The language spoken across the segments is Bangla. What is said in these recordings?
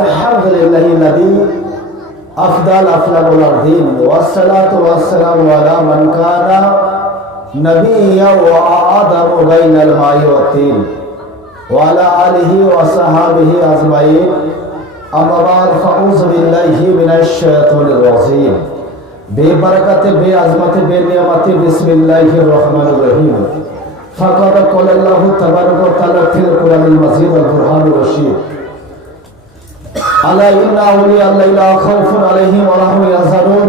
الحمد لله الذي أفضل أفضل الأرضين والصلاة والسلام على من كان نبيا وآدم بين الماء والطين وعلى آله وصحابه أجمعين. أما بعد فأعوذ بالله من الشيطان الرجيم. ببركة بعظمة بنعمة بسم الله الرحمن الرحيم. فقد قال الله تبارك وتعالى في القرآن المجيد والقرآن الرشيد. আলা ইন্না আউলিয়া আল্লাহ লা খাউফুন আলাইহিম ওয়া লাহুম ইয়াহজানুন।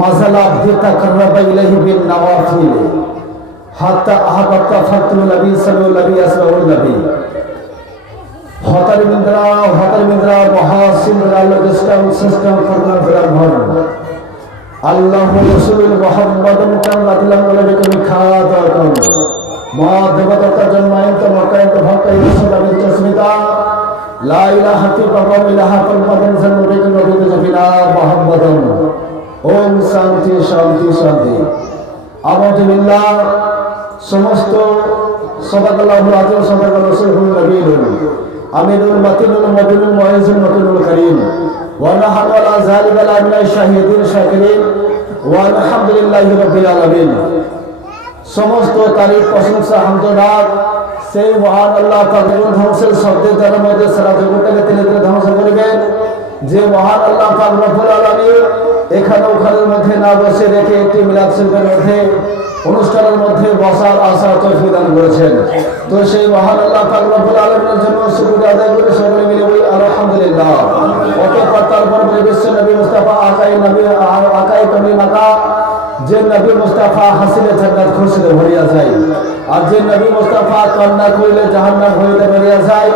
মাজাল আবদু তাকাররাবা ইলাইহি বিন নাওয়াফিল। হাত্তা আহাবাতা ফাতুল নবী সাল্লাল্লাহু আলাইহি ওয়াসাল্লাম নবী। হতার মিন্দ্রা হতার মিন্দ্রা মহাসিন আল্লাহ সিস্টেম সিস্টেম ফরমান ফরাম হন আল্লাহ রাসূল মুহাম্মাদুন কাল্লাতুল্লাহ নবী কে খাওয়া দাও মা দেবতা জন্মায়ন্ত মকায়ন্ত ভক্তায়ন্ত সমস্ত তারিফ প্রশংসা হামদনাথ সেই মহান আল্লাহ পাকের ধ্বংসের শব্দের দ্বারা মধ্যে সারা জগৎটাকে তিনি তিনি ধ্বংস করিবেন যে মহান আল্লাহ পাক রব্বুল আলামিন এখানে ওখানের মধ্যে না বসে রেখে একটি মিলাদ শিল্পের মধ্যে, অনুষ্ঠানের মধ্যে বসার আশা তৌফিক দান করেছেন। তো সেই মহান আল্লাহ পাক রব্বুল আলামিনের জন্য শুকরিয়া আদায় করে সকলে মিলে বলি, আলহামদুলিল্লাহ। অতঃপর তারপর বলে বিশ্ব নবী মুস্তাফা আকাই নবী আকাই কমি মাকা যে নবী মুস্তাফা হাসিলে জান্নাত খুশিতে ভরিয়া যায় আর যে নবী মুস্তাফা কান্না করিলে জাহান্নাম হইতে ভরিয়া যায়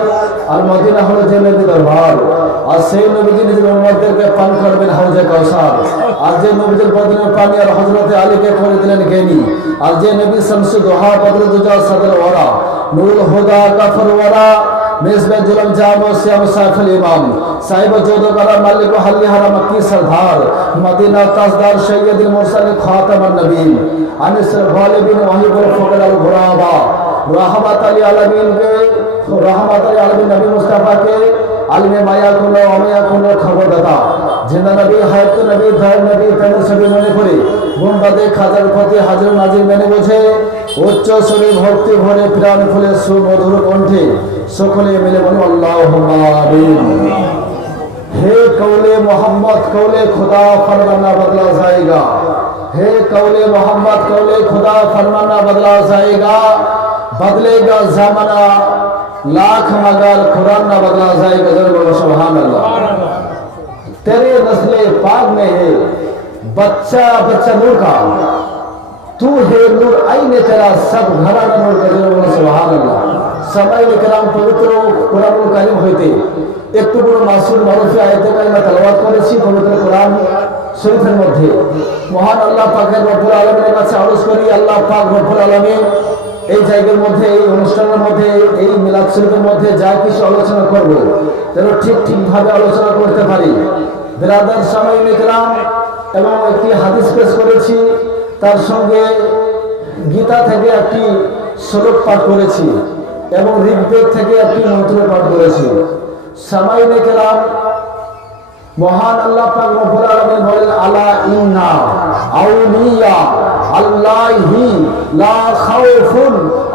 আর মদিনা হলো যে নবী দরবার আর সেই নবীজি নিজের উম্মতদেরকে পান করবেন হাউজে কাউসার। আর যে নবীদের বদলে পানি আর হযরতে আলীকে করে দিলেন জ্ঞানী আর যে নবী শামসু দোহা বদলে দুজা সদর ওরা নুরুল হুদা, কাফর ওরা মেজবে জুলম জামো শ্যাম সাইফুল ইমাম সাহিব জোদগারা মালিক হাল্লি হারা মক্কি সরদার মদিনা তাজদার সৈয়দুল মুরসালিন খাতামুন নবীন। আনিস গালিবিন ওয়াহিবুল ফকর আল ঘুরাবা রহমত আলী আলামিন কে রহমত আলী আলামিন নবী মুস্তাফা কে আলমে মায়া কোন অমায়া কোন খবরদাতা। জিন্দা নবী, হায়াত নবী দয়াল নবী প্রেম ছবি মনে করে। গুণবাদে খাজার পথে হাজির নাজির মেনে বোঝে, উচ্চ স্বরে ভক্তি ভরে প্রাণ ফুলে সুমধুর কণ্ঠে সকলে মিলে বলে আল্লাহ হে কৌলে মোহাম্মদ, কৌলে খুদা ফরমানা বদলা যাएगा हे कौले मोहम्मद, कौले खुदा, फरमाना बदला जाएगा। बदलेगा जमाना, लाख मगर कुरान बदला जाएगा। ज़रूर सुभान अल्लाह तेरे नस्ले पाक में है, बच्चा बच्चा नूर का। तू है नूर आई ने तेरा सब घराना नूर का। ज़रूर सुभान अल्लाह সবাই কেরাম পবিত্র কোরআনুল কারিম হইতে একটু বড় মাসুল মারুফি আয়াতে কারিমা তেলাওয়াত করেছি, পবিত্র কোরআন শরীফের মধ্যে। মহান আল্লাহ পাকের রব্বুল আলমীর কাছে আলোচ করি, আল্লাহ পাক রব্বুল আলমী এই জায়গার মধ্যে, এই অনুষ্ঠানের মধ্যে, এই মিলাদ শরীফের মধ্যে যা কিছু আলোচনা করব, যেন ঠিক ঠিকভাবে আলোচনা করতে পারি। বেরাদার সামাই নিকরাম এবং একটি হাদিস পেশ করেছি, তার সঙ্গে গীতা থেকে একটি শ্লোক পাঠ করেছি। এবং ঋগ্বেদ থেকে একটি মন্ত্র পাঠ করেছি। সামাই নিকরাম মহান আল্লাহ পাক রব্বুল আলামিন বলেন, আলা ইন্না আউলিয়া আল্লাহি লা খাউফুন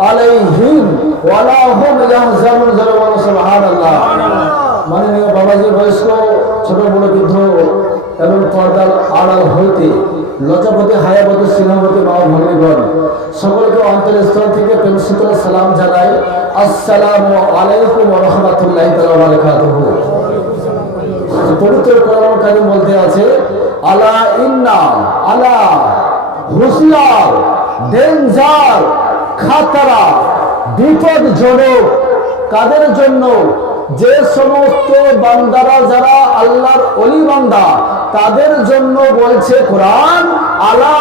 আলাইহিম ওয়ালা হুম ইয়াহজানুন। জালাল সুবহানাল্লাহ। মাননীয় বাবাজি, বয়স্ক, ছোট বড় বৃদ্ধ এবং পর্দার আড়াল হইতে লজ্জাপতি হায়াবতী সিংহবতী মা ভগ্নীগণ সকলকে অন্তরের স্থল থেকে প্রেমসূত্র সালাম জানাই। আসসালামু আলাইকুম রাহমাতুল্লাহি ওয়া বারাকাতুহু। পবিত্র কোরআন কারিম বলতে আছে, আলা ইন্না, আলা হুশিয়ার ডেঞ্জার, খাতারা, বিপদজনক, কাদের জন্য? যে সমস্ত বান্দারা, যারা আল্লাহর অলি বান্দা তাদের জন্য বলছে কোরআন আলা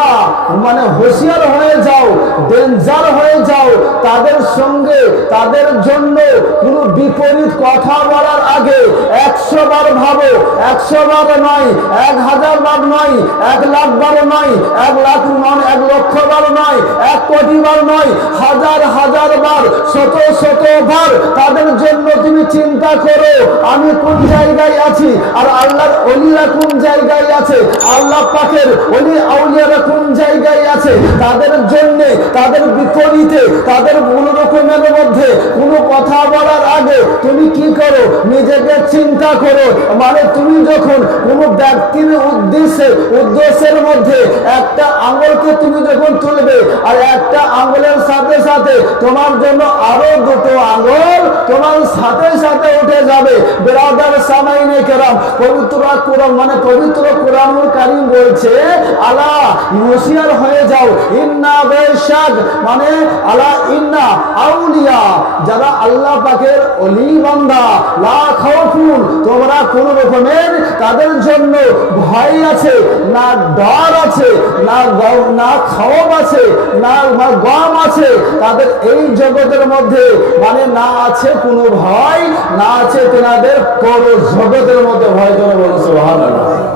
মানে হুঁশিয়ার হয়ে যাও, ডেঞ্জার হয়ে যাও, তাদের সঙ্গে, তাদের জন্য কোনো বিপরীত কথা বলার আগে এক একশো বার ভাবো, একশো বার নয়, এক হাজার বার নয়, এক লাখ বার নয়, এক লাখ নয়, এক লক্ষ বার নয়, এক কোটি বার নয়, হাজার হাজার বার, শত শত বার, তাদের জন্য তুমি চিন্তা করো, আমি কোন জায়গায় আছি, আর আল্লাহর অলিরা কোন জায়গায় আছে। আল্লাহ পাকের অলি আউলিয়ারা কোন জায়গায় আছে? তাদের জন্য, তাদের বিপরীতে, তাদের ভুল রকমের মধ্যে কোনো কথা বলার আগে তুমি কি করো? নিজেকে চিন্তা করো। মানে তুমি যখন কোনো ব্যক্তির উদ্দেশ্যে, উদ্দেশ্যের মধ্যে একটা আঙুলকে তুমি যখন তুলবে আর একটা আঙুলের সাথে সাথে তোমার জন্য আরও দুটো আঙুল তোমার সাথে সাথে উঠে যাবে। বেরাদার সামাইনে কেরাম, পবিত্র কোরআন মানে পবিত্র কোরআনুল কারিম বলছে, আলা হুঁশিয়ার হয়ে যাও, ইন্না বেশাক। মানে আলা ইন্না আউলিয়া। যারা আল্লাহ পাকের অলি বান্দা, লা খাউফুন, তোমরা কোন রকমের তাদের জন্য ভয় আছে, না ডর আছে, না না খাওয়াব আছে, না গম আছে। তাদের এই জগতের মধ্যে মানে না আছে কোনো ভয়, না আছে তেনাদের পর জগতের মধ্যে ভয় করে বলে, সুবহানাল্লাহ।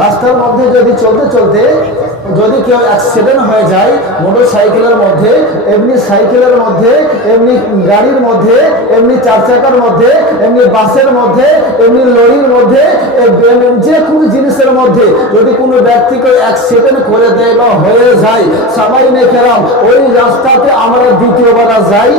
রাস্তার মধ্যে যদি চলতে চলতে যদি কেউ অ্যাক্সিডেন্ট হয়ে যায় মোটর সাইকেলের মধ্যে, এমনি সাইকেলের মধ্যে, এমনি গাড়ির মধ্যে, এমনি চার চাকার মধ্যে, এমনি বাসের মধ্যে, এমনি লরির মধ্যে যে কোনো জিনিসের মধ্যে যদি কোনো ব্যক্তিকে অ্যাক্সিডেন্ট করে দেয় বা হয়ে যায়, সবাই নেখেরাম ওই রাস্তাতে আমরা দ্বিতীয়বার যাই।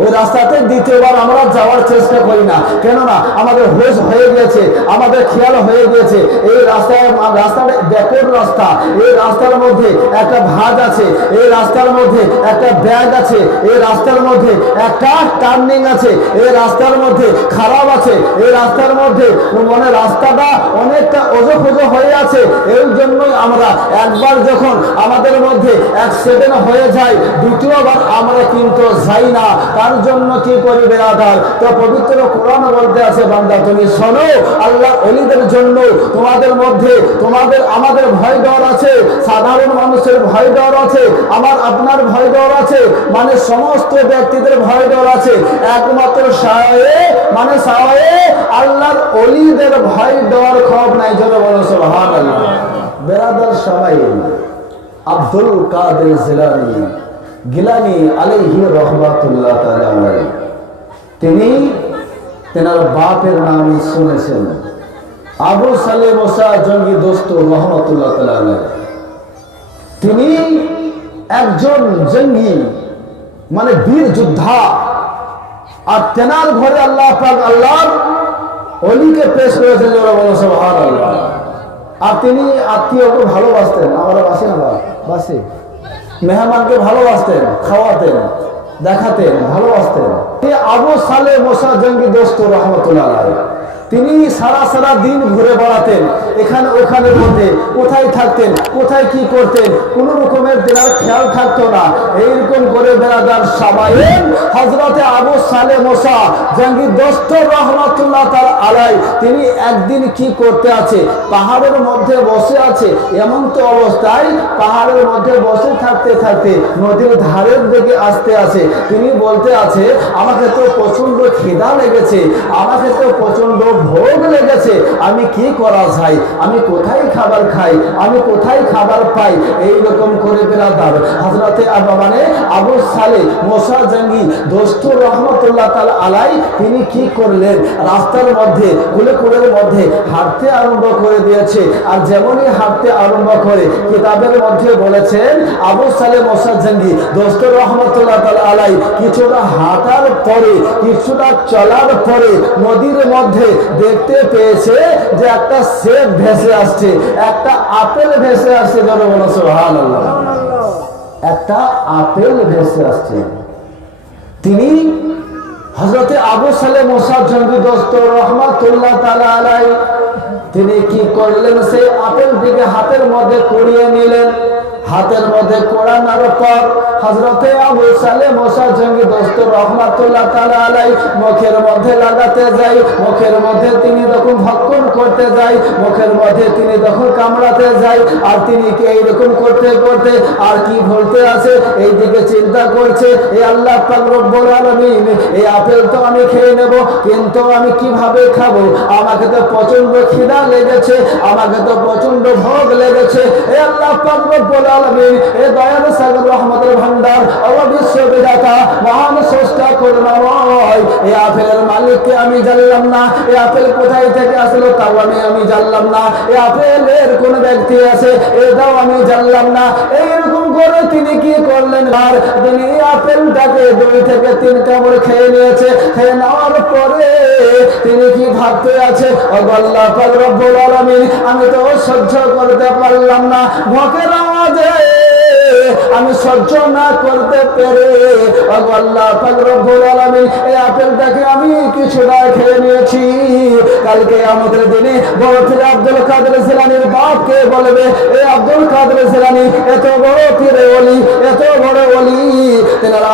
ওই রাস্তাতে দ্বিতীয়বার আমরা যাওয়ার চেষ্টা করি না। কেননা আমাদের হোশ হয়ে গেছে আমাদের খেয়াল হয়ে গেছে এই রাস্তায়, রাস্তাটা ব্যাকওয়ার্ড রাস্তা। এই রাস্তার মধ্যে একটা ভাঁজ আছে, এই রাস্তার মধ্যে একটা ব্যাগ আছে, এই রাস্তার মধ্যে একটা টার্নিং আছে, এই রাস্তার মধ্যে খারাপ আছে, এই রাস্তার মধ্যে মানে রাস্তাটা অনেকটা ওজো ফোজো হয়ে আছে। এই জন্যই আমরা একবার যখন আমাদের মধ্যে এক অ্যাক্সিডেন্ট হয়ে যায়, দ্বিতীয়বার আমরা কিন্তু যাই না। তার জন্য কি করি বেরাদার তো পবিত্র কোরআন বলতে আছে, বান্দা, তুমি শোনো আল্লাহ অলিদের জন্য তোমাদের মধ্যে তোমাদের, আমাদের ভয় ডর আছে, সাধারণ মানুষের ভয় ডর আছে, আমার, আপনার ভয় ডর আছে মানে সমস্ত ব্যক্তিদের ভয় ডর আছে। একমাত্র সায়ে মানে সায়ে, আল্লাহর অলিদের ভয় ডর খব নাই জন্য বলো, সুবহানাল্লাহ। বেরাদার সবাই, আব্দুল কাদের জিলানি গিলানি আলাইহি রহমাতুল্লাহ তাআলা তিনি তেনার বাপের নাম শুনেছেন। আবু সালে মোসা জঙ্গি দোস্ত রহমতুল্লাহ তাআলা তিনি একজন জঙ্গি মানে বীর যোদ্ধা। আর তেনার ঘরে আল্লাহ পাক আল্লাহর অলিকে পেশ করেছেন যারা বলো, সুবহানাল্লাহ। আর তিনি আত্মীয়কে ভালোবাসতেন। আমরা বাসি না বাসি। মেহমানকে ভালোবাসতেন খাওয়াতেন দেখাতেন ভালোবাসতেন আবু সালে মোসা জঙ্গি দোস্ত রহমতুল্লাহ। তিনি সারা সারা দিন ঘুরে বেড়াতেন, এখানে ওখানের মধ্যে কোথায় থাকতেন, কোথায় কি করতেন, কোন রকমের তেনার খেয়াল থাকতো না। এইরকম করে বেড়াদার সাবাইন হজরতে আবু সালে মোসা জঙ্গি দোস্ত রহমতুল্লাহ তার আলাই তিনি একদিন কি করতে আছে? পাহাড়ের মধ্যে বসে আছে, এমন তো অবস্থায় পাহাড়ের মধ্যে বসে থাকতে থাকতে নদীর ধারের দিকে আসতে আছে। তিনি বলতে আছে, আমাকে তো প্রচণ্ড খিদা লেগেছে, আমাকে তো প্রচণ্ড ভোগ লেগেছে, আমি কি করা যায়? আমি কোথায় খাবার খাই? আমি কোথায় খাবার পাই? এই রকম করে বেরাদার। হজরতে মানে আবু সালে মোসা জাঙ্গি দোস্ত রহমতুল্লাহ তাল আলাই, তিনি কি করলেন? রাস্তার মধ্যে, কুলে কুলের মধ্যে হাঁটতে আরম্ভ করে দিয়েছে। আর যেমনই হাঁটতে আরম্ভ করে, কিতাবের মধ্যে বলেছেন, আবু সালে মোসা জাঙ্গি দোস্ত রহমতুল্লাহ তাল আলাই কিছুটা হাঁটার পরে, কিছুটা চলার পরে, নদীর মধ্যে দেখতে পেয়েছে যে একটা সেব ভেসে আসছে, একটা আপেল ভেসে আসছে যেন বলো সুবহানাল্লাহ। একটা আপেল ভেসে আসছে। তিনি হজরতে আবু সালে মোসাদ জঙ্গি দোস্ত রহমাতুল্লাহ তালা তিনি কি করলেন? সেই আপেলটিকে হাতের মধ্যে কুড়িয়ে নিলেন। হাতের মধ্যে কোরআন আর পর হজরতে আবু সালে মোসা জঙ্গি দোস্ত রহমাতুল্লাহ তালা আলাই মুখের মধ্যে লাগাতে যাই, মুখের মধ্যে তিনি তখন ভক্ষণ করতে যাই, মুখের মধ্যে তিনি তখন কামড়াতে যাই, আর তিনি কি এইরকম করতে করতে আর কি বলতে আছে এই দিকে চিন্তা করছে এই আল্লাহ রব্বুল আলামিন এই আপেল তো আমি খেয়ে নেব, কিন্তু আমি কীভাবে খাব? আমাকে তো প্রচণ্ড খিদা লেগেছে, আমাকে তো প্রচণ্ড ভোগ লেগেছে। এই আল্লাহ রব্বুল আলামিন এই দয়ালু সাগর রহমতের ভান্ডার মহান আপেলের মালিককে আমি জানলাম না আপেল কোথায় থেকে আসলো তাও আমি আমি জানলাম না। আপেলের কোন ব্যক্তি আছে, এটাও আমি জানলাম না। এইরকম করে তিনি কি করলেন? আর তিনি আপেলটাকে দুই থেকে তিন কামড় খেয়ে নিয়েছে, খেয়ে নেওয়ার পরে তিনি কি ভাবতে আছে? আলামিন, আমি তো সহ্য করতে পারলাম না। ভকের আওয়াজে আমি সহ্য না করতে পেরে পাক রব্বুল আলামিন এই আপেলটাকে আমি কিছুটা খেয়ে নিয়েছি। কালকে আমাদের দিনে বড় আব্দুল কাদের জিলানির বাপকে বলবে, এ আব্দুল কাদের জিলানি, এত বড় বড় ওলি তেনার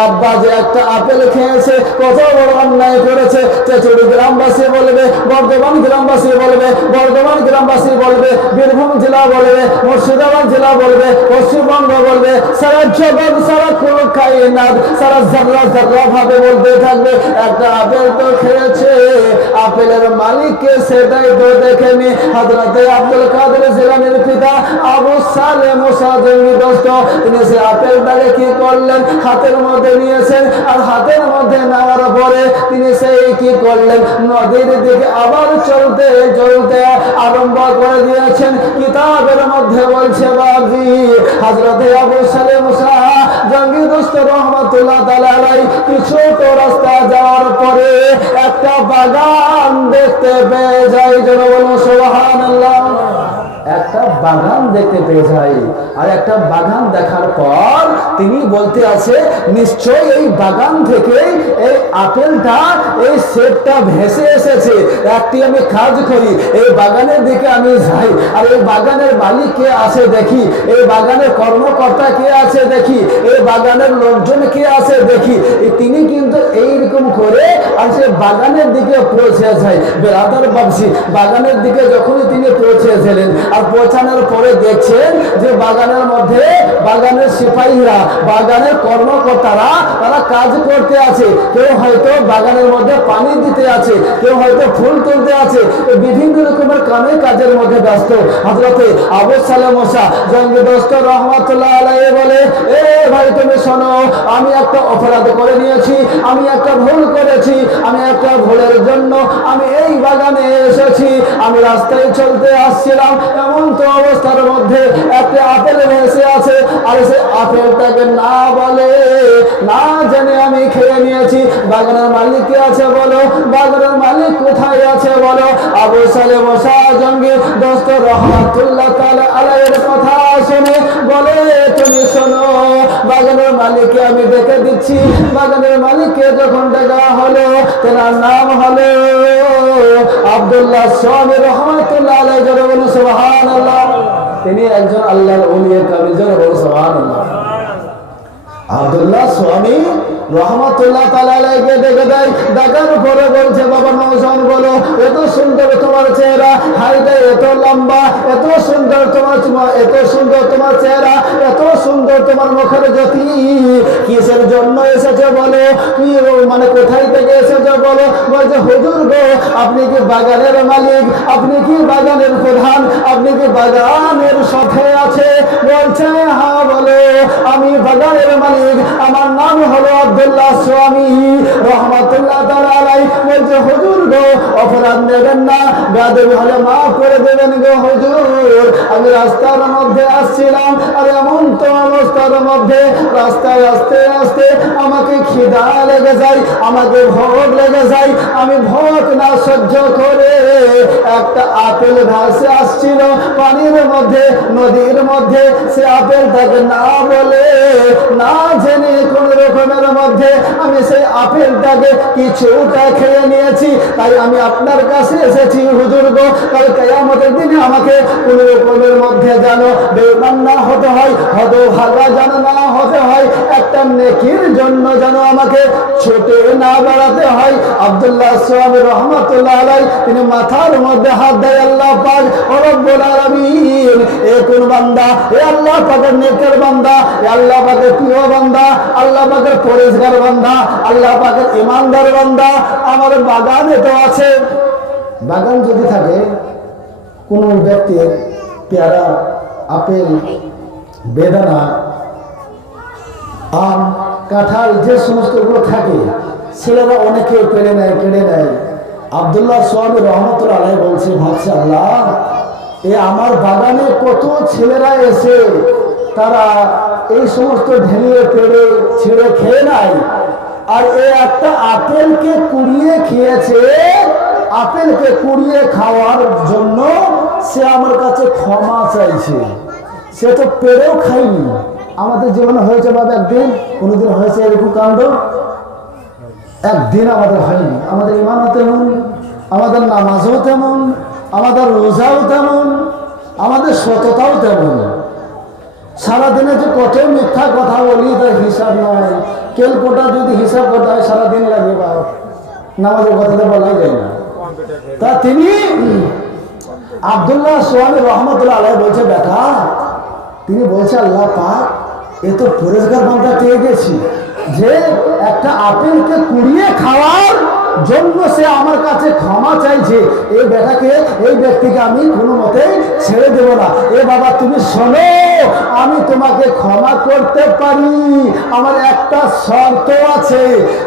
আব্বা যে একটা আপেল খেয়েছে, কত বড় অন্যায় করেছে। চেচুড়ি গ্রামবাসী বলবে, বর্ধমান গ্রামবাসী বলবে, বর্ধমান গ্রামবাসী বলবে, বীরভূম জেলা বলবে, মুর্শিদাবাদ জেলা বলবে, পশ্চিমবঙ্গ বলবে, সারা জগৎ, সারা কোনো সারা জাররা ভাবে বলতে থাকবে, একটা আপেল তো খেয়েছে, আপেলের মালিককে সেটাই তো দেখেনি। হযরতে আব্দুল কাদের জিলানীর পিতা আবু সালে মুসা জঙ্গি দোস্ত তিনি সে আপেলটাকে কি করলেন? হাতের মধ্যে নিয়েছেন আর হাতের মধ্যে নেওয়ার পরে তিনি সেই কি করলেন? নদীর দিকে আবার চলতে চলতে আরম্ভ করে দিয়েছেন। কিতাবের মধ্যে বলছে বাবি হযরতে আবু জঙ্গি দোস্ত রহমতুল্লাহ তাআলা আলাই কিছু তো রাস্তা যাওয়ার পরে একটা বাগান দেখতে পেয়ে যায়। যেন বলুন সুবহানাল্লাহ। একটা বাগান দেখতে পেয়ে যাই আর একটা বাগান দেখার পর তিনি বলতে আছে নিশ্চয় এই বাগান থেকে এই আপেলটা, এই সেবটা ভেসে এসেছে। একটি আমি কাজ করি, এই বাগানের দিকে আমি যাই। আর এই বাগানের মালিক কে আছে দেখি? এই বাগানের কর্মকর্তা কে আছে দেখি? এই বাগানের লোকজন কে আছে দেখি? তিনি কিন্তু এইরকম করে আর সে বাগানের দিকে পৌঁছে যায়। বেরাদার বাবসি বাগানের দিকে যখনই তিনি পৌঁছেছিলেন আর পৌঁছানোর পরে দেখছেন যে বাগানের মধ্যে বাগানের সিপাহীরা, বাগানের কর্মকর্তারা, তারা কাজ করতে আছে। কেউ হয়তো বাগানের মধ্যে পানি দিতে আছে, কেউ হয়তো ফুল তুলতে আছে। বিভিন্ন রকমের কামে কাজের মধ্যে ব্যস্ত। হজরতে আবু সালে মশা জঙ্গি দোস্ত রহমতুল্লাহ আলাই বলে, এ ভাই, তুমি শোনো, আমি একটা অপরাধ করে নিয়েছি, আমি একটা ভুল করেছি, আমি একটা ভুলের জন্য আমি এই বাগানে এসেছি, আমি রাস্তায় চলতে আসছিলাম এমন তো অবস্থার মধ্যে একটা আপেল ভেসে আছে আর সে আপেলটাকে না বলে, না জেনে আমি খেয়ে নিয়েছি। বাগানের মালিক কে আছে বলো? বাগানের মালিক কোথায় আছে বলো? আবু সালে মশা জঙ্গি দোস্ত রহমাতুল্লাহ আলাইয়ের কথা শুনে বলে, তুমি শোনো, বাগানের মালিককে আমি ডেকে দিচ্ছি। বাগানের মালিককে যখন ডাকা হলো, তেনার নাম হলো আব্দুল্লাহ স্বামী রহমাতুল্লাহ আলাই জোরে বলুন, সুবহানাল্লাহ। তিনি একজন আল্লাহর ওলিয়ে কামিল জোরে বলুন, সুবহানাল্লাহ। আব্দুল্লাহ স্বামী রহমতুল্লাহ তালাকে দেখে দেয়, দেখার পরে বলছে বাবা নৌসান বলো, এত সুন্দর তোমার চেহারা, হাইটা এত লম্বা, এত সুন্দর তোমার এত সুন্দর তোমার চেহারা, এত সুন্দর তোমার মুখের জ্যোতি। কিসের জন্য এসেছে বলো? মানে কোথায় থেকে এসেছে বলো? বলছে, হুজুর গো, আপনি কি বাগানের মালিক? আপনি কি বাগানের প্রধান? আপনি কি বাগানের সাথে আছে? বলছে হ্যাঁ বলো। আমি বাগানের মালিক। আমার নাম হলো আব্দুল্লাহ স্বামী। রহমতুল্লাহ তাআলা আলাই বলছে, হুজুর গো, অপরাধ নেবেন না। বেয়াদবি হলে মাফ করে দেবেন গো হুজুর। আমি রাস্তার মধ্যে আসছিলাম আর এমন তো অবস্থার মধ্যে রাস্তায় আসতে আসতে আমাকে খিদা লেগে যায়, আমাকে ভোগ লেগে যায়। আমি ভোগ না সহ্য করে একটা আপেল ভাসে আসছিল, পানির মধ্যে, নদীর মধ্যে। সে আপেলটাকে না বলে, না জেনে কোন রকমের মধ্যে আমি সেই আপেলটাকে কিছুটা খেয়ে নিয়েছি। তাই আমি আপনার কাছে এসেছি, হুজুর গো। কাল কেয়ামতের দিনে আমাকে কোন রকমের মধ্যে যেন বেমান হতে হয়, হত ভাগা যেন না হতে হয়, একটা নেকির জন্য যেন আমাকে ছুটে না বেড়াতে হয়। আব্দুল্লাহ সোহাবি রহমতুল্লাহ আলাই তিনি মাথার মধ্যে হাত দেয়, আল্লাহ পাক ও রব্বুল আলামিন, এ কোন বান্দা? এ আল্লাহ পাকের নেকের বান্দা? এ আল্লাহ পাকের প্রিয় বান্দা? আল্লাহ পাকের পরিষ্কার বান্দা? আল্লাহ পাকের ইমানদার বান্দা? আমার বাগানে তো আছে। বাগান যদি থাকে, কোন ব্যক্তির পেয়ারা, আপেল বেদানা, আম, কাঁঠাল, যে সমস্তগুলো থাকে, ছেলেরা অনেকে পেরে নেয়, কেড়ে নেয়। আবদুল্লাহ সোহাবি রহমতুল আলাই বলছে ভাবছে আল্লাহ এ আমার বাগানে কত ছেলেরা এসে তারা এই সমস্ত ঢেলিয়ে পেড়ে, ছেড়ে খেয়ে নেয়। আর এ একটা আপেলকে কুড়িয়ে খেয়েছে, আপেলকে কুড়িয়ে খাওয়ার জন্য সে আমার কাছে ক্ষমা চাইছে। সে তো পেরেও খাইনি আমাদের জীবনে হয়েছে বাবা একদিন, কোনোদিন হয়েছে এরকম কাণ্ড? একদিন আমাদের হয়নি। আমাদের ইমানও তেমন, আমাদের নামাজও তেমন, আমাদের রোজাও তেমন, আমাদের সততাও তেমন। সারাদিনে যে কত মিথ্যা কথা বলি তার হিসাব নয় কেলকোটা যদি হিসাব করতে হয়, সারাদিন লাগে বা নামাজের কথাটা বলাই যায় না। তা তিনি আবদুল্লাহ সোহানি রহমতুল্লাহ আলাই বলছে, বেটা তিনি বলছে আল্লাহ পাক, এ তো পরিষ্কার বান্ধা পেয়ে গেছি যে একটা আপেলকে কুড়িয়ে খাওয়ার জন্য সে আমার কাছে ক্ষমা চাইছে। এই বেটাকে এই ব্যক্তিকে আমি কোনো মতেই ছেড়ে দেব না। এ বাবা, তুমি শোনো আমি তোমাকে ক্ষমা করতে পারি। আমার একটা শর্ত আছে।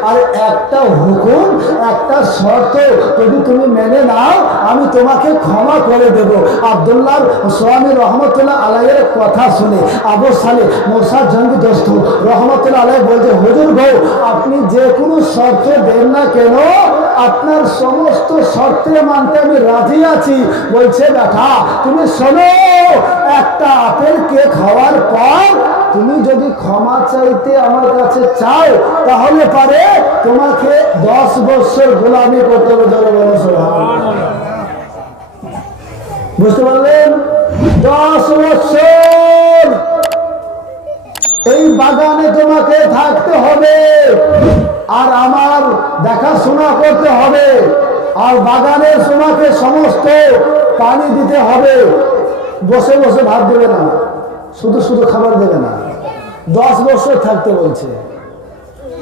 আর একটা হুকুম, একটা শর্ত যদি তুমি মেনে নাও, আমি তোমাকে ক্ষমা করে দেব। আবদুল্লাহ স্বামী রহমতুল্লাহ আলাইয়ের কথা শুনে আবু সালে মোসাদ জঙ্গি দোস্ত রহমতুল্লাহ আলাই বলছে, হুজুর গৌ, আপনি যে কোনো শর্ত দেন না কেন আপনার সমস্ত শর্তে মানতে আমি রাজি আছি বলছে দেখা তুমি শোনো, একটা আপেলকে খাওয়ার পর তুমি যদি ক্ষমা চাইতে আমার কাছে চাও, তাহলে পারে তোমাকে দশ বছর গোলামি করতে হবে। বুঝতে পারলেন দশ বছর এই বাগানে তোমাকে থাকতে হবে। আর আমার দেখাশোনা করতে হবে। আর বাগানের তোমাকে সমস্ত পানি দিতে হবে। বসে বসে ভাত দেবে না। শুধু শুধু খাবার দেবে না। দশ বছর থাকতে বলছে।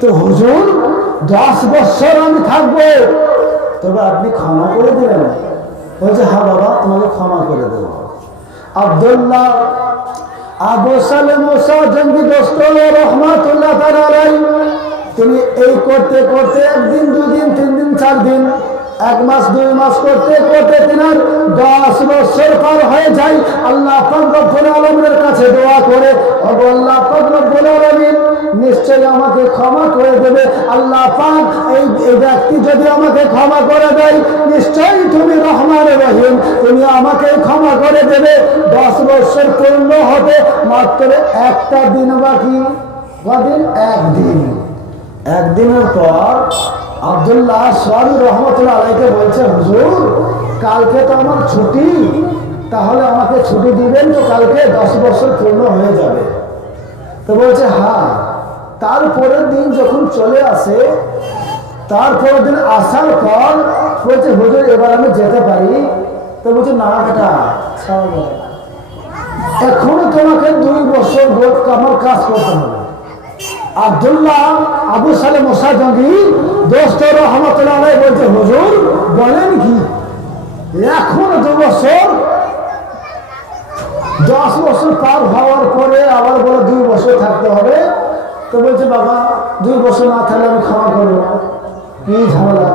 তো হুজুর, দশ বছর আমি থাকব। তবে আপনি ক্ষমা করে দেবেন। বলছে হ্যাঁ বাবা, তোমাকে ক্ষমা করে দেব। আবদুল্লাহ আবু তিনি এই করতে করতে একদিন দুদিন তিন দিন চার দিন এক মাস, দুই মাস করতে করতে তিনার দশ বছর পার হয়ে যায়। আল্লাহ পাক রব্বুল আলমের কাছে দোয়া করে আল্লাহ পাক রব্বুল আলমিন, নিশ্চয়ই আমাকে ক্ষমা করে দেবে। আল্লাহ পাক এই এই ব্যক্তি যদি আমাকে ক্ষমা করে দেয়, নিশ্চয়ই তুমি রহমান রহিম। তুমি আমাকে ক্ষমা করে দেবে। দশ বছর পূর্ণ হতে মাত্র একটা দিন বাকি। কদিন? একদিন। একদিনের পর আবদুল্লাহ সোয়ারি রহমতুল্লাহ আলাইকে বলছে, হুজুর, কালকে তো আমার ছুটি। তাহলে আমাকে ছুটি দিবেন তো কালকে দশ বছর পূর্ণ হয়ে যাবে। তো বলছে হ্যাঁ। তারপরের দিন যখন চলে আসে তারপরের দিন আসার পর বলছে, হুজুর, এবার আমি যেতে পারি। তো বলছে, না বেটা। এখনও তোমাকে দুই বছর আমার কাজ করতে হবে। আব্দুল্লাহ আবু সালে মোসাজঙ্গি দোস্ত রহমতুল্লাহ বলছে, হুজুর, বলেন কি? এখনও দু বছর, দশ বছর পার হওয়ার পরে আবার বলে দুই বছর থাকতে হবে। তো বলছে, বাবা, দুই বছর না থাকলে আমি ক্ষমা করব কি ঝামেলা?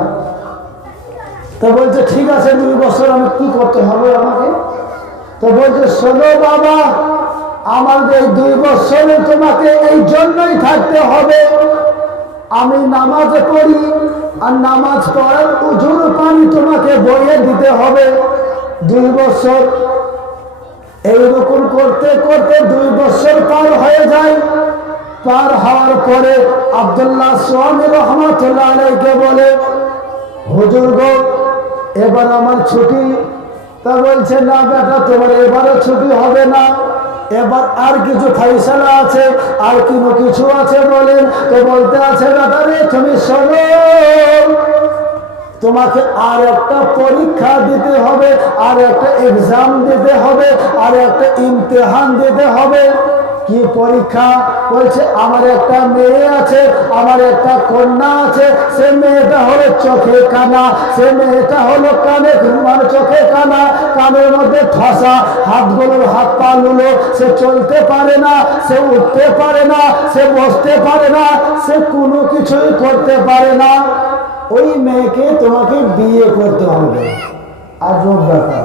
তো বলছে, ঠিক আছে, দুই বছর আমি কি করতে হবে আমাকে? তো বলছে, শোনো বাবা এই দুই বছরে তোমাকে এই জন্যই থাকতে হবে আমি নামাজ পড়ি আর নামাজ পড়ার উজুর পানি তোমাকে বইয়ে দিতে হবে। দুই বছর এইরকম করতে করতে দুই বছর পার হয়ে যায়। পার হওয়ার পরে আব্দুল্লাহ স্বামী রহমতুল্লাহ বলে, হুজুর গো, এবার আমার ছুটি। তা বলছে, না বেটা, তোমার এবারও ছুটি হবে না। এবার আর কিছু ফাইসালা আছে, আর কোনো কিছু আছে বলেন? তো বলতে আছে ব্যাপারে তুমি শোনো, তোমাকে আর একটা পরীক্ষা দিতে হবে, আর একটা এক্সাম দিতে হবে, আর একটা ইমতেহান দিতে হবে। কি পরীক্ষা বলছে, আমার একটা মেয়ে আছে, আমার একটা কন্যা আছে, সে মেয়েটা হলো চোখে কানা, সে মেয়েটা হলো কানে মানে চোখে কানা, কানের মধ্যে ঠসা, হাতগুলোর হাত পা লুলো সে চলতে পারে না, সে উঠতে পারে না, সে বসতে পারে না, সে কোনো কিছুই করতে পারে না। ওই মেয়েকে তোমাকে বিয়ে করতে হবে। আজব ব্যাপার।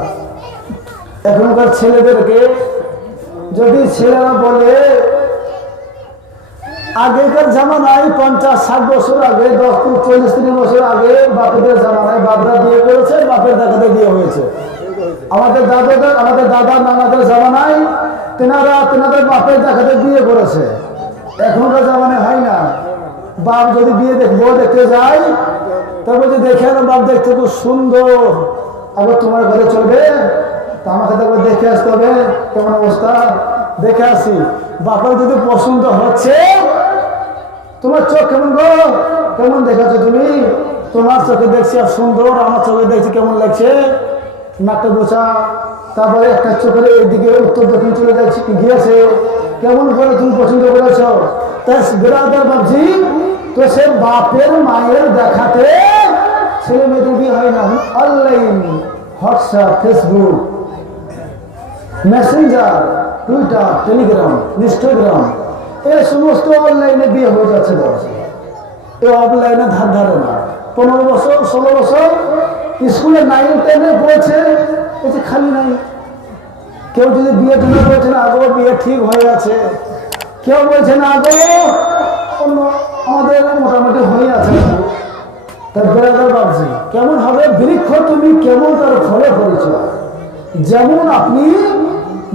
এখনকার ছেলেদেরকে যদি ছেলেরা বলে, আগেকার জামানায় পঞ্চাশ ষাট বছর আগে, দশ চল্লিশ তিরিশ বছর আগে বাপেদের জামানায় বাপরা বিয়ে করেছে, বাপের দেখাতে বিয়ে হয়েছে। আমাদের দাদাদের, আমাদের দাদা নানাদের জামানায় তেনারা তেনাদের বাপের দেখাতে বিয়ে করেছে। এখনকার জামানায় হয় না। বাপ যদি বিয়ে দেখব দেখতে যায়, তারপর যে দেখে বাপ দেখতে খুব সুন্দর। আবার তোমার ঘরে চলবে আমাকে তো দেখে আসতে হবে, কেমন অবস্থা? দেখে আসি। বাপার যদি পছন্দ হচ্ছে, তোমার চোখ কেমন গো? কেমন দেখেছ তুমি? তোমার চোখে দেখছি আর সুন্দর, আমার চোখে দেখছি কেমন লাগছে? নাকটা গোছা। তারপরে একটা চোখের এদিকে উত্তর দক্ষিণ চলে যাচ্ছে গিয়েছে? কেমন করে তুমি পছন্দ করেছ? তাই বিরাদার বাবজি তো সে বাপের মায়ের দেখাতে ছেলে মেয়েদের বিয়ে হয় না। Online, WhatsApp, Facebook. Messenger Twitter Telegram Instagram এই সমস্ত অনলাইনে বিয়ে হয়ে যাচ্ছে এ অফলাইনে ধার ধারে না। পনেরো বছর, ষোলো বছর, স্কুলে নাইন টেনে পড়েছে, এই যে খালি নাই। কেউ যদি বিয়ে টিয়ে বলছে না, আগো, বিয়ে ঠিক হয়ে আছে। কেউ বলছে না, আগো, অন্য, আমাদের মোটামুটি হয়ে আছে। তার বেড়াদার ভাবছি কেমন হবে? বৃক্ষ তুমি কেমন তার ফলে পরিচয় যেমন আপনি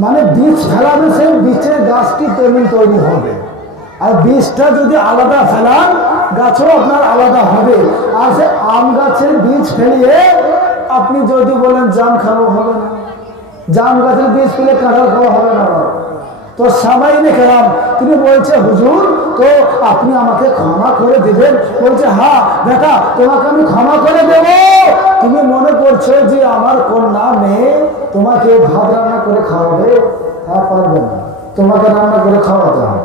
মানে বীজ ফেলাবে সেই বীজের গাছটি তেমন তৈরি হবে। আর বীজটা যদি আলাদা ফেলান, গাছও আপনার আলাদা হবে। আর সে আম গাছের বীজ ফেলিয়ে আপনি যদি বলেন, জাম খাওয়া হবে না। জাম গাছের বীজ ফেলে কাঁঠাল খাওয়া হবে না। তো সবাই দেখলাম তিনি বলছে, হুজুর, তো আপনি আমাকে ক্ষমা করে দিবেন। বলছে হ্যাঁ বেটা, তোমাকে আমি ক্ষমা করে দেব। তুমি মনে করছ যে আমার কন্যা মেয়ে তোমাকে ভাত রান্না করে খাওয়াবে? হ্যাঁ পারবে না। তোমাকে রান্না করে খাওয়াতে হবে।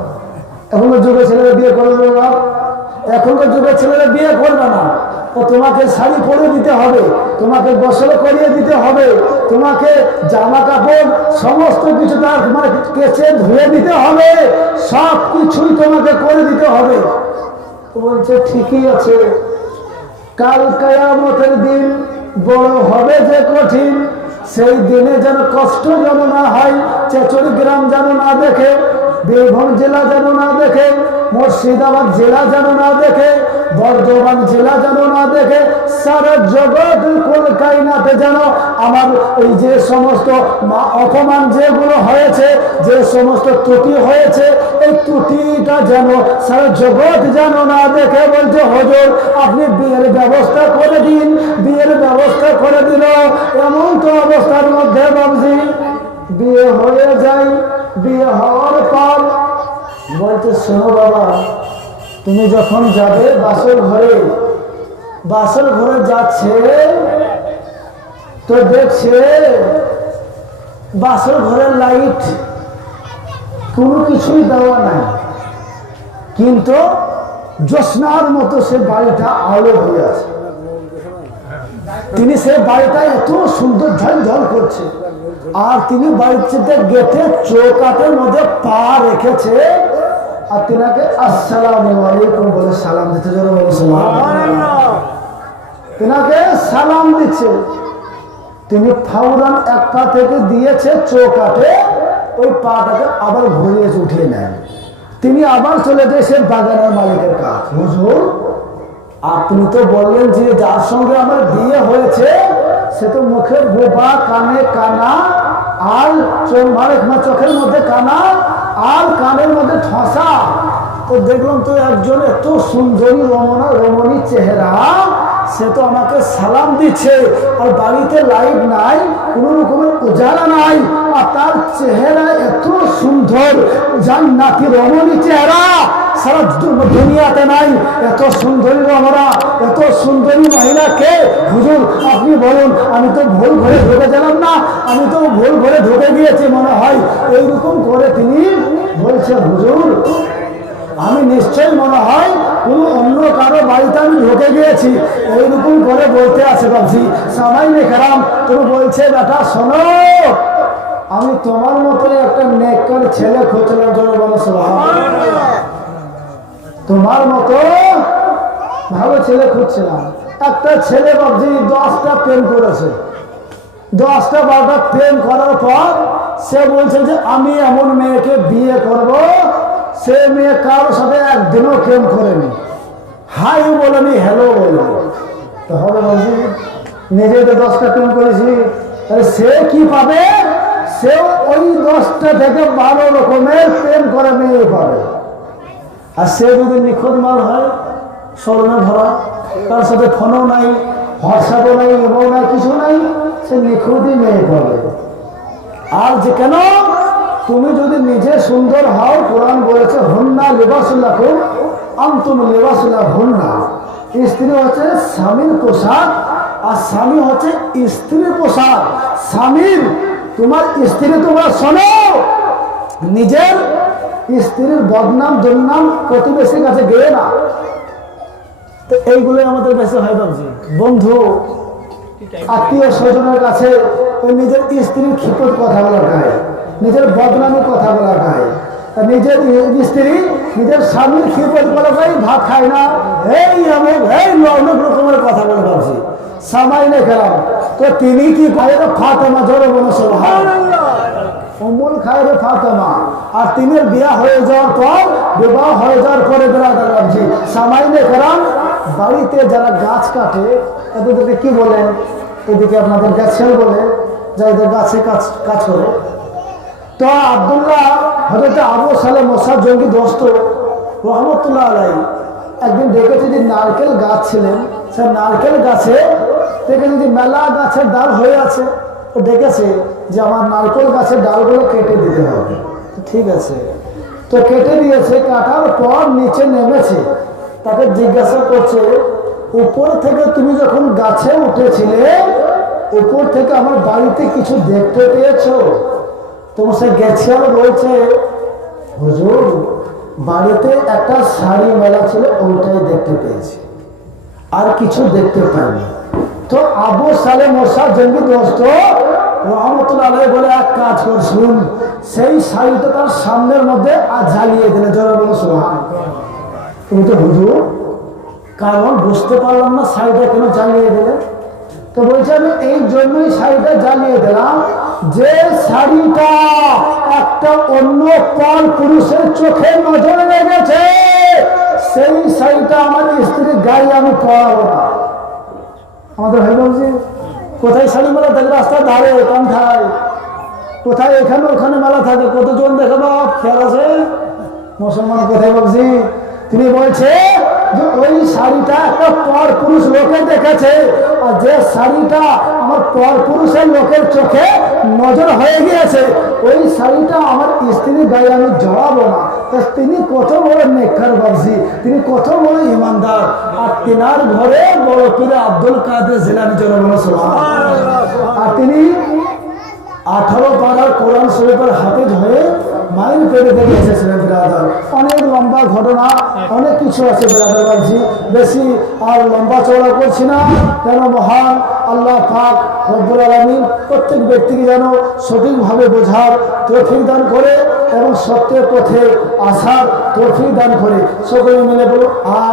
এখনকার যুগে ছেলেরা বিয়ে করবে না। এখনকার যুগের ছেলেরা বিয়ে করবে না। তো তোমাকে শাড়ি পরে দিতে হবে, তোমাকে গোসল করিয়ে দিতে হবে, তোমাকে জামা কাপড় সমস্ত কিছু তার মানে কেচে ধুয়ে দিতে হবে সব কিছুই তোমাকে করে দিতে হবে। বলছে, ঠিকই আছে। কাল কায়ামতের দিন বড় হবে যে কঠিন, সেই দিনে যেন কষ্ট যেন না হয়, চেচড়ি গ্রাম যেন না দেখে বীরভূম জেলা যেন না দেখে, মুর্শিদাবাদ জেলা যেন না দেখে, বর্ধমান জেলা যেন না দেখে, সারা জগৎ কোন কাইনাতে যেন আমার এই যে সমস্ত অপমান যেগুলো হয়েছে, যে সমস্ত ত্রুটি হয়েছে, এই ত্রুটিটা যেন সারা জগৎ যেন না দেখে বলছে, হজর, আপনি বিয়ের ব্যবস্থা করে দিন, বিয়ের ব্যবস্থা করে দিল। এমন তো অবস্থার মধ্যে বাবজি, বিয়ে হয়ে যায়। বিয়ে হওয়ার পর বলছে, শোনো বাবা, তুমি যখন যাবে বাসর ঘরে বাসর ঘরে যাচ্ছে, তো দেখছে বাসর ঘরের লাইট কোনো কিছুই দেওয়া নাই। কিন্তু জ্যোৎস্নার মতো সে বাড়িটা আলো হয়ে আছে। তিনি সে বাড়িটা এত সুন্দর ঝল ঝল করছে। আর তিনি বাড়িতে গেটে চৌকাটের মধ্যে পা রেখেছে। আর তিনাকে আসসালাম আলাইকুম বলে সালাম দিতে তিনাকে সালাম দিচ্ছে। তিনি ফাউরান এক পা থেকে দিয়েছে চৌকাটে ওই পাটাকে আবার ঘুরিয়ে উঠিয়ে নেন। তিনি আবার চলে গেছেন বাগানের মালিকের কাজ হুজুর, আপনি তো বললেন যে যার সঙ্গে আমার বিয়ে হয়েছে, সে তো মুখে বোবা, কানে কানা আর চোখ- মানে চোখের মধ্যে কানা আর কানের মধ্যে ঠসা। তো দেখলাম তো একজন এত সুন্দরী রমনা রমণী চেহারা, সে তো আমাকে সালাম দিচ্ছে। আর বাড়িতে লাইট নাই, কোনো রকমের উজালা নাই, আর তার চেহারা এত সুন্দর। জান্নাতি রমণী চেহারা। সারা দুনিয়াতে নাই। এত সুন্দরী রমণা এত সুন্দরী মহিলাকে হুজুর, আপনি বলুন, আমি তো ভুল ঘরে ঢুকে গেলাম না? আমি তো ভুল ঘরে ঢুকে গিয়েছি মনে হয়। এইরকম করে তিনি বলছে হুজুর, আমি নিশ্চয়ই মনে হয় কোনো অন্য কারও বাড়িতে আমি ঢুকে গিয়েছি। এইরকম করে বলতে আছে ভাবছি সামাই নেখারাম তুমি বলছে, বেটা, শোনো, আমি তোমার মতো একটা নেকর ছেলে খুঁজলাম জন্য বলো। তোমার মতো ভালো ছেলে খুঁজছিলাম একটা ছেলে ভাবছি দশটা প্রেম করেছে। দশটা বারোটা প্রেম করার পর সে বলছে যে, আমি এমন মেয়েকে বিয়ে করব, সে মেয়ে কারোর সাথে একদিনও প্রেম করেনি। হাই বলেনি হ্যালো বলেনি তাহলে বলছি নিজে তো দশটা প্রেম করেছি। তাহলে সে কি পাবে? সে ওই দশটা থেকে বারো রকমের প্রেম করে মেয়ে পাবে। আর সে যদি নিখোঁজ মাল হয় স্মরণে ধরা তার সাথে ফোনও নাই হোয়াটসঅ্যাপও নাই ইমো নাই কিছু নাই, সে নিখুঁতই মেয়ে পাবে। আর যে কেন? তুমি যদি নিজে সুন্দর হও, কোরআন বলেছে, হন্না লেবাসুল্লাহ আন্তুম লেবাসুল্লাহ হন্না। স্ত্রী হচ্ছে স্বামীর পোশাক, আর স্বামী হচ্ছে স্ত্রীর পোশাক। স্বামীর, তোমার স্ত্রী তোমরা শোনো, নিজের স্ত্রীর বদনাম, দুর্নাম প্রতিবেশীর কাছে গেয়ে না। তো এইগুলোই আমাদের বেশি হয় ভাবছি বন্ধু, আত্মীয় স্বজনের কাছে ওই নিজের স্ত্রীর ক্ষিপত কথা বলা গায়, নিজের বদনামি কথা বলা গায়। নিজের স্ত্রী নিজের স্বামীর ক্ষিপত বলা গায় ভাত খায় না। এই অমুক এই অনেক রকমের কথা বলে ভাবছি সামাই নে খেলাম। তো তিনি কি করে ফাতেমা জোরে বলো সুবহানাল্লাহ অমুল খায়ের ফাতেমা। আর তিনি বিয়া হয়ে যাওয়ার পর বিবাহ হয়ে যাওয়ার পরে লাগছি সামাইনে করাম বাড়িতে যারা গাছ কাটে, এদেরকে কি বলে? এদিকে আপনাদের গাছেল বলে, যা এদের গাছে কাজ কাজ করে তো আবদুল্লাহ হজরত আবু সালে মোসাদ জঙ্গি দোস্ত, রহমতুল্লাহ আলাই একদিন দেখেছে যে নারকেল গাছ ছিলেন, সে নারকেল গাছে দেখে যদি মেলা গাছের ডাল হয়ে আছে দেখেছে যে আমার নারকেল গাছের ডালগুলো কেটে দিতে হবে। ঠিক আছে। তো কেটে দিয়েছে, কাটার পর নিচে নেমেছে। তাকে জিজ্ঞাসা করছে, উপর থেকে তুমি যখন গাছে উঠেছিলে, উপর থেকে আমার বাড়িতে কিছু দেখতে পেয়েছ? তোমার সে গেছে আর বলছে, হুজুর, বাড়িতে একটা শাড়ি মেলা ছিল, ওইটাই দেখতে পেয়েছি। আর কিছু দেখতে পাইনি। তো আবু সালে মোসা জঙ্গি দোস্ত, রহমতুল্লাহ বলে এক কাজ কর শুন সেই শাড়িটা তার সামনের মধ্যে আর জ্বালিয়ে দিলে, জোরে বলো তুমি তো হুজুর, কারণ বুঝতে পারলাম না শাড়িটা কেন জ্বালিয়ে দিলে। তো বলছে, আমি এই জন্যই শাড়িটা জ্বালিয়ে দিলাম যে শাড়িটা একটা অন্য পর পুরুষের চোখে নজরে লেগেছে। সেই শাড়িটা আমার স্ত্রীর গায়ে আমি পরাবো না। আমাদের ভাই বলছি কোথায় শাড়ি মেলা থাকে? রাস্তার ধারে কান্থায় কোথায় এখানে ওখানে মেলা থাকে? কতজন দেখাবো খেয়াল আছে? মুসলমান কোথায় বলছি তিনি বলছে যে ওই শাড়িটা একটা পর পুরুষ লোকে দেখেছে আর যে শাড়িটা আমার পর পুরুষের লোকের চোখে নজর হয়ে গিয়েছে, ওই শাড়িটা আমার স্ত্রীর গায়ে আমি জড়াবো না। তিনি কত বড় নেখার বাবজি তিনি কত বড় ইমানদার। আর ঘরে বড় আব্দুল কাদের জিলানি জনগণ আর তিনি আঠারো পাড়ার কোরআন শরীফের বিরাদার। অনেক লম্বা চওড়া করছি না, কেন আল্লাহ প্রত্যেক ব্যক্তিকে যেন সঠিকভাবে বোঝার তৌফিক দান করে এবং সত্যের পথে আসার তৌফিক দান করে। সকলে মিলে বলো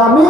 আমি